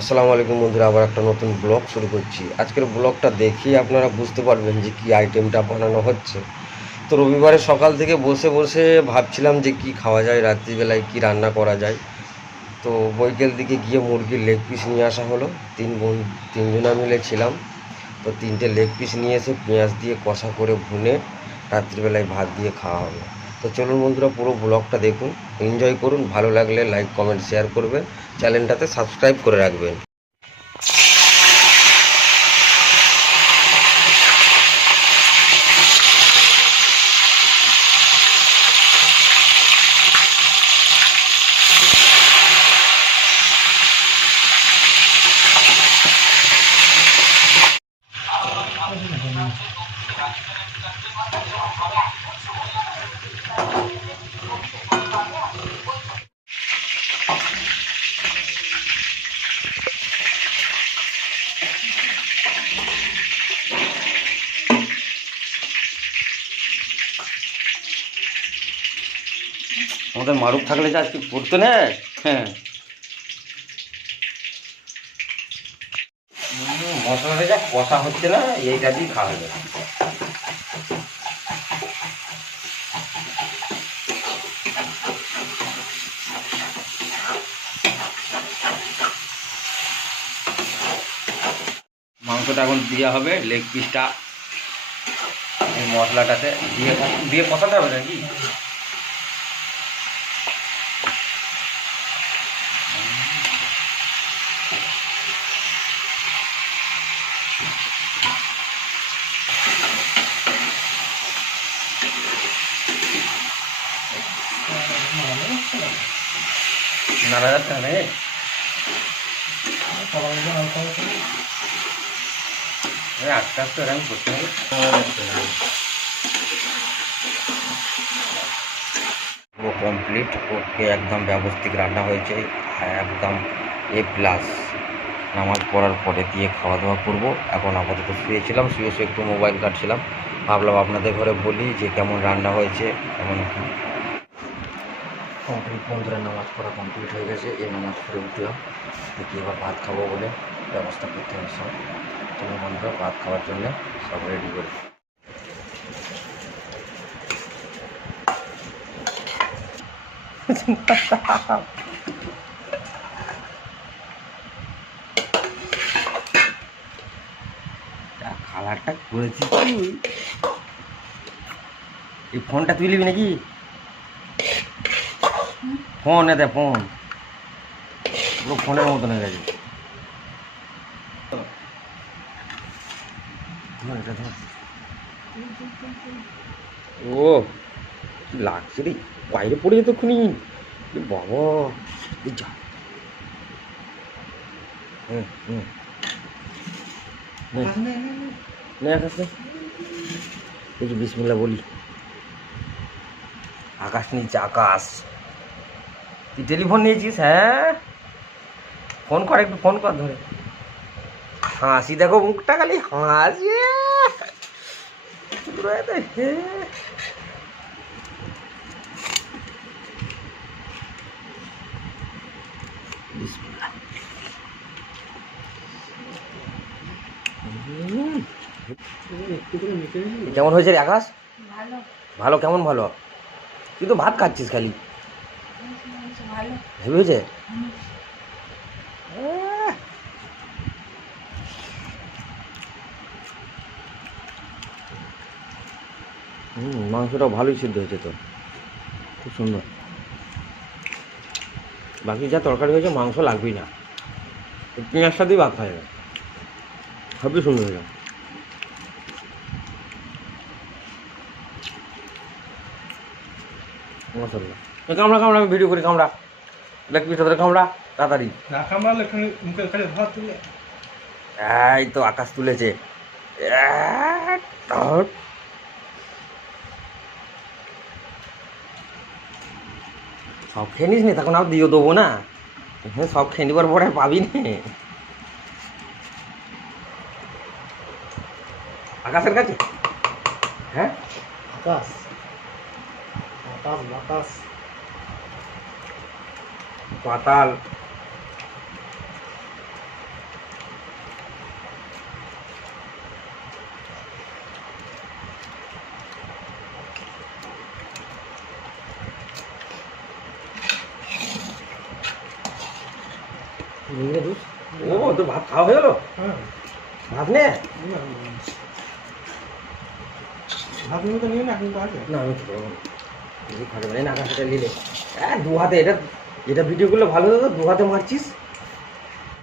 আসসালামু আলাইকুম বন্ধুরা, আবার একটা নতুন ব্লগ শুরু করছি। আজকের ব্লগটা দেখেই আপনারা বুঝতে পারবেন যে কী আইটেমটা বানানো হচ্ছে। তো রবিবারে সকাল থেকে বসে বসে ভাবছিলাম যে কি খাওয়া যায়, রাত্রিবেলায় কি রান্না করা যায়। তো বৈকাল দিকে গিয়ে মুরগির লেগ পিস নিয়ে আসা হলো। তিনজনা মিলে ছিলাম। তো 3টে লেগ পিস নিয়ে এসে পেঁয়াজ দিয়ে কষা করে ভুনে রাত্রিবেলায় ভাত দিয়ে খাওয়া হবে। তো চলুন বন্ধুরা, পুরো ব্লগটা দেখুন, এনজয় করুন। ভালো লাগলে লাইক কমেন্ট শেয়ার করবেন, চ্যানেলটাতে সাবস্ক্রাইব করে রাখবেন। আমাদের মারুফ থাকলে যে আজকে পড়তো না। হ্যাঁ, মশলাটা যা কষা হচ্ছে না, এইটা দিয়ে খাওয়া যাবে। মাংসটা এখন দেওয়া হবে, লেগ পিসটা এই মশলাটাতে দিয়ে দিয়ে কষাতে হবে নাকি? নাড়া যাচ্ছে না, আস্তে আস্তে এরকম করতে হবে। পুরো কমপ্লিট, ওকে, একদম ব্যবস্থিত রান্না হয়েছে, একদম A+। নামাজ পড়ার পরে দিয়ে খাওয়া দাওয়া করবো। এখন আপাতত শুয়েছিলাম, শুয়ে শুয়ে একটু মোবাইল কাটছিলাম। ভাবলাম আপনাদের ঘরে বলি যে কেমন রান্না হয়েছে, কেমন কী। কমপ্লিট বন্ধুরা, নামাজ পড়া কমপ্লিট হয়ে গেছে। এই নামাজ পড়ে উঠলাম, দেখি এবার ভাত খাবো বলে ব্যবস্থা করতে হবে সব। চলো বন্ধুরা, ভাত খাওয়ার জন্য সব রেডি করি। কালারটা করেছিস তুই, এই ফোনটা তুই নিবি নাকি? ফোন এতে ফোন পুরো ফোনের মতন হয়ে গেছে। ও কি লাগছে রে, বাইরে পড়ে যেত খুনি বাবা। যা, হুম হুম, দেখি বিসমিল্লাহ বলি। আকাশ নিচে আকাশ, তুই টেলিফোন নিয়েছিস? হ্যাঁ, ফোন কর, একটু ফোন কর ধরে। হাসি দেখো, মুখটা খালি হাসি। কেমন হয়েছে রে আকাশ? ভালো? কেমন ভালো? তুই তো ভাত খাচ্ছিস খালি। হেভি হয়েছে। মাংসটাও ভালোই সিদ্ধ হয়েছে তো, খুব সুন্দর। বাকি যা তরকারি হয়েছে, মাংস লাগবেই না, পেঁয়াজটা দিয়ে ভাত খাওয়া যাবে, সবই সুন্দর হয়ে যাবে। মশলা কামড়া কামড়া, আমি ভিডিও করি, কামড়া লেগ পিসটা ধরে কামড়া তাড়াতাড়ি। এই তো আকাশ তুলেছে। সব খেয়ে নিস নি, তখন আর দিও দেবো না। হ্যাঁ, সব খেয়ে নিবার পরে পাবি নে। আকাশের কাছে, হ্যাঁ আকাশ, আকাশ বাতাস পাতাল নিয়ে দুধ। ও তোর ভাত খাওয়া হয়ে গেল? ভাত নে। ভাত নিয়ে তো নিয়ে না, এখন তো আছে। না আমি খেতে পারবো না। যদি খাটে মানে না কাছে নিলে দু হাতে এটা এটা ভিডিও করলে ভালো হতো, দু হাতে মারছিস।